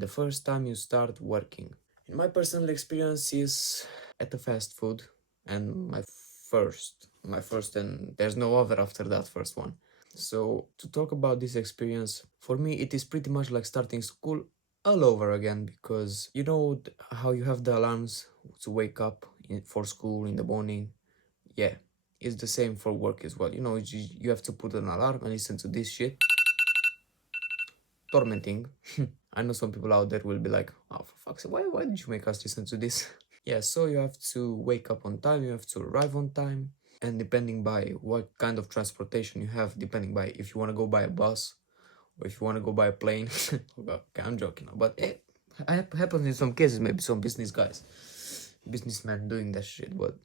the first time you start working. In my personal experience is at the fast food, and my first, and there's no other after that first one. So to talk about this experience, for me it is pretty much like starting school all over again, because you know how you have the alarms to wake up for school in the morning. Yeah, it's the same for work as well. You know, you have to put an alarm and listen to this shit. Tormenting. I know some people out there will be like, oh, for fuck's sake, why did you make us listen to this? Yeah, so you have to wake up on time, you have to arrive on time, and depending by what kind of transportation you have, depending by if you want to go by a bus or if you want to go by a plane. Okay, I'm joking, but it happens in some cases, maybe some businessmen doing that shit, but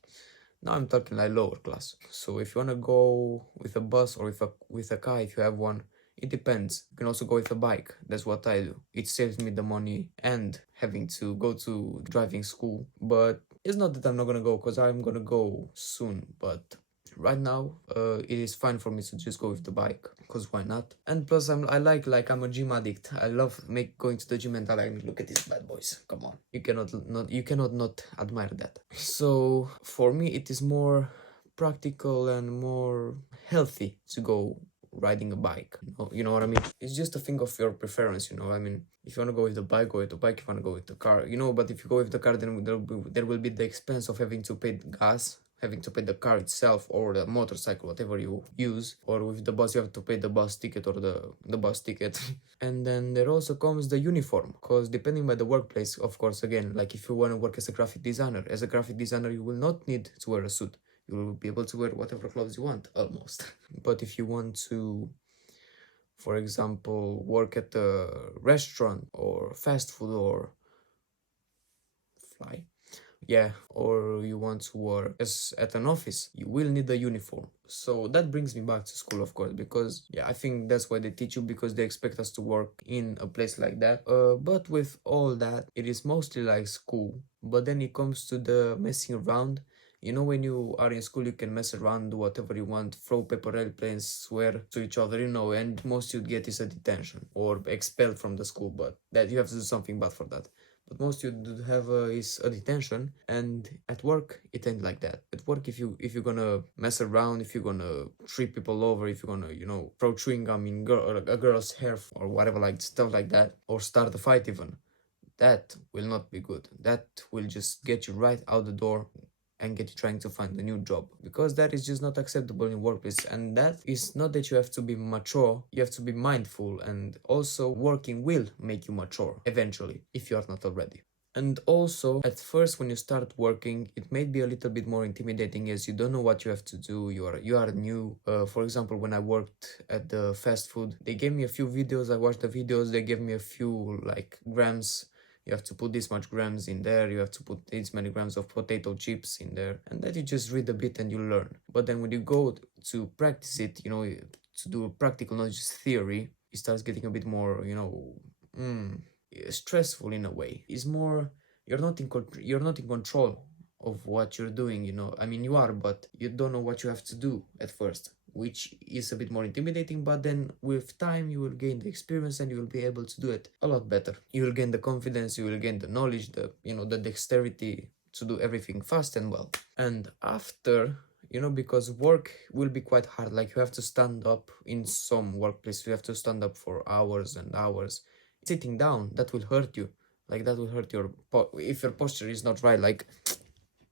now I'm talking like lower class. So if you want to go with a bus or with a car, if you have one, it depends. You can also go with a bike. That's what I do. It saves me the money and having to go to driving school. But it's not that I'm not gonna go, because I'm gonna go soon. But right now, it is fine for me to just go with the bike, because why not? And plus, I'm a gym addict. I love going to the gym, and I like, look at these bad boys. Come on, you cannot not admire that. So for me, it is more practical and more healthy to go riding a bike. You know what I mean? It's just a thing of your preference, you know. I mean, if you want to go with the bike, go with the bike. If you want to go with the car, you know. But if you go with the car, then there will be the expense of having to pay gas, having to pay the car itself or the motorcycle, whatever you use. Or with the bus, you have to pay the bus ticket or the bus ticket. And then there also comes the uniform, because depending by the workplace, of course, again, like if you want to work as a graphic designer, you will not need to wear a suit. You will be able to wear whatever clothes you want, almost. But if you want to, for example, work at a restaurant or fast food or fly, yeah, or you want to work as at an office, you will need a uniform. So that brings me back to school, of course, because yeah, I think that's why they teach you, because they expect us to work in a place like that. But with all that, it is mostly like school. But then it comes to the messing around. You know, when you are in school, you can mess around, do whatever you want, throw paper airplanes, swear to each other, you know, and most you'd get is a detention or expelled from the school, but that you have to do something bad for that. But most you do have is a detention, and at work it ain't like that. At work, if you're gonna mess around, if you're gonna trip people over, if you're gonna throw chewing gum in a girl's hair or whatever, like stuff like that, or start a fight even, that will not be good. That will just get you right out the door and get you trying to find a new job, because that is just not acceptable in workplace. And that is not that you have to be mature, you have to be mindful, and also working will make you mature eventually if you are not already. And also, at first, when you start working, it may be a little bit more intimidating, as you don't know what you have to do. You are new. For example, when I worked at the fast food, they gave me a few videos. I watched the videos. They gave me a few like grams. You have to put this much grams in there. You have to put this many grams of potato chips in there, and that you just read a bit and you learn. But then when you go to practice it, to do practical, not just theory, it starts getting a bit more, stressful in a way. It's more, you're not in control of what you're doing. I mean, you are, but you don't know what you have to do at first, which is a bit more intimidating. But then with time you will gain the experience and you will be able to do it a lot better. You will gain the confidence, you will gain the knowledge, the dexterity to do everything fast and well. And after, because work will be quite hard, like you have to stand up in some workplace, you have to stand up for hours and hours. Sitting down, that will hurt you, like that will hurt if your posture is not right, like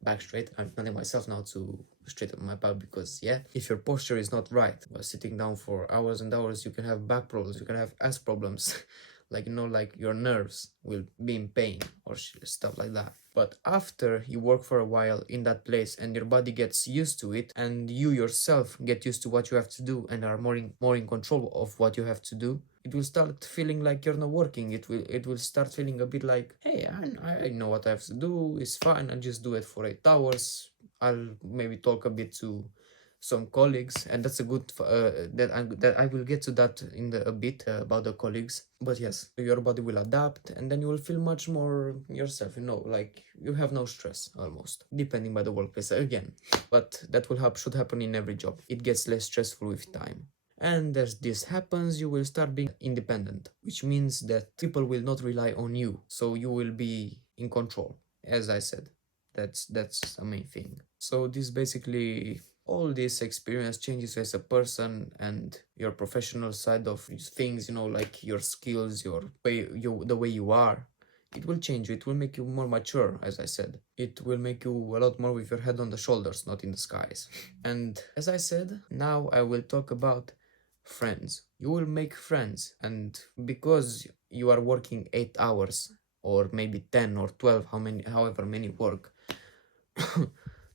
back straight. I'm telling myself now to straighten my back, because yeah, if your posture is not right while sitting down for hours and hours, you can have back problems, you can have ass problems. Like your nerves will be in pain or stuff like that. But after you work for a while in that place and your body gets used to it, and you yourself get used to what you have to do and are more in control of what you have to do, it will start feeling like you're not working. It will start feeling a bit like, hey, I know what I have to do, it's fine, I'll just do it for 8 hours. I'll maybe talk a bit to some colleagues, and that's a good that I will get to that in a bit, about the colleagues. But yes, your body will adapt, and then you will feel much more yourself, like you have no stress, almost, depending by the workplace again. But that should happen in every job. It gets less stressful with time. And as this happens, you will start being independent, which means that people will not rely on you, so you will be in control. As I said, that's the main thing. So this basically, all this experience changes you as a person and your professional side of things, you know, like your skills, your way, the way you are. It will change you. It will make you more mature, as I said. It will make you a lot more with your head on the shoulders, not in the skies. And as I said, now I will talk about friends. You will make friends, and because you are working 8 hours or maybe 10 or 12, however many work,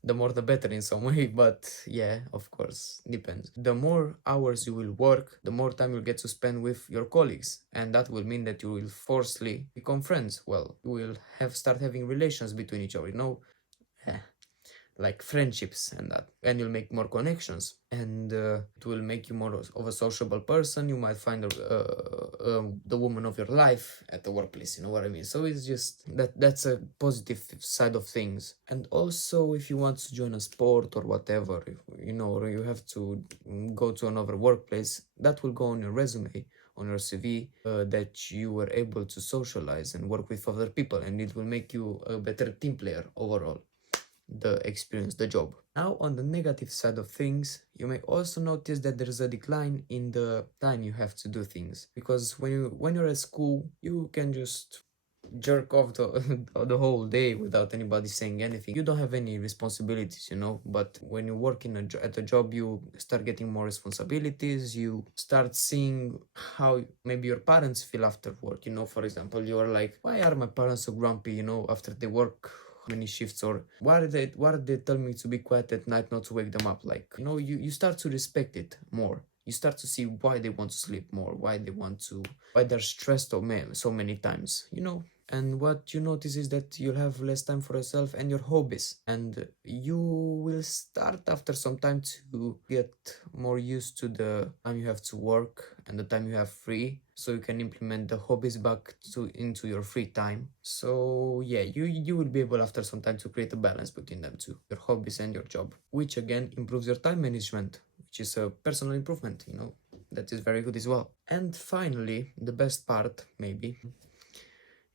the more the better in some way, but yeah, of course, depends. The more hours you will work, the more time you'll get to spend with your colleagues, and that will mean that you will forcefully become friends. Well, you will start having relations between each other, you know. Like friendships and that, and you'll make more connections, and it will make you more of a sociable person. You might find the woman of your life at the workplace, you know what I mean. So it's just that's a positive side of things. And also, if you want to join a sport or whatever, you know, or you have to go to another workplace, that will go on your resume, on your CV, that you were able to socialize and work with other people, and it will make you a better team player overall, the experience, the job. Now, on the negative side of things, you may also notice that there's a decline in the time you have to do things, because when you're at school, you can just jerk off the whole day without anybody saying anything. You don't have any responsibilities, you know. But when you work at a job, you start getting more responsibilities. You start seeing how maybe your parents feel after work, you know. For example, you are like, why are my parents so grumpy, you know, after they work many shifts? Or why are they telling me to be quiet at night, not to wake them up? Like, you know, you start to respect it more. You start to see why they want to sleep more, why they're stressed so many times, you know. And what you notice is that you'll have less time for yourself and your hobbies, and you will start after some time to get more used to the time you have to work and the time you have free, so you can implement the hobbies back into your free time. So yeah, you will be able after some time to create a balance between them two, your hobbies and your job, which again improves your time management, which is a personal improvement, you know. That is very good as well. And finally, the best part maybe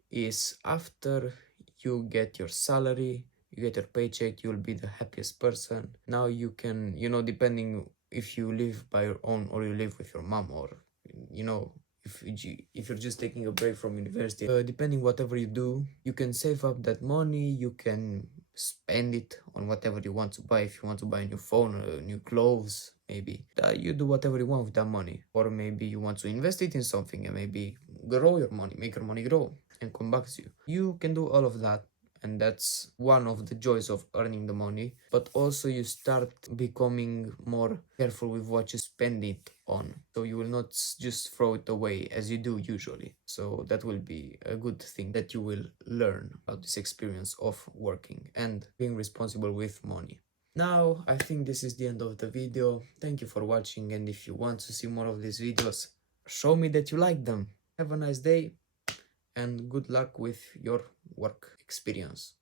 is after you get your salary, you get your paycheck, you'll be the happiest person. Now you can, you know, depending if you live by your own or you live with your mom, or, you know, if you're just taking a break from university, depending whatever you do, you can save up that money. You can spend it on whatever you want to buy. If you want to buy a new phone or new clothes, maybe you do whatever you want with that money. Or maybe you want to invest it in something and maybe grow your money, make your money grow and come back to you. You can do all of that, and that's one of the joys of earning the money. But also you start becoming more careful with what you spend it on, so you will not just throw it away as you do usually. So that will be a good thing that you will learn about this experience of working and being responsible with money. Now I think this is the end of the video. Thank you for watching, and if you want to see more of these videos, show me that you like them. Have a nice day and good luck with your work experience.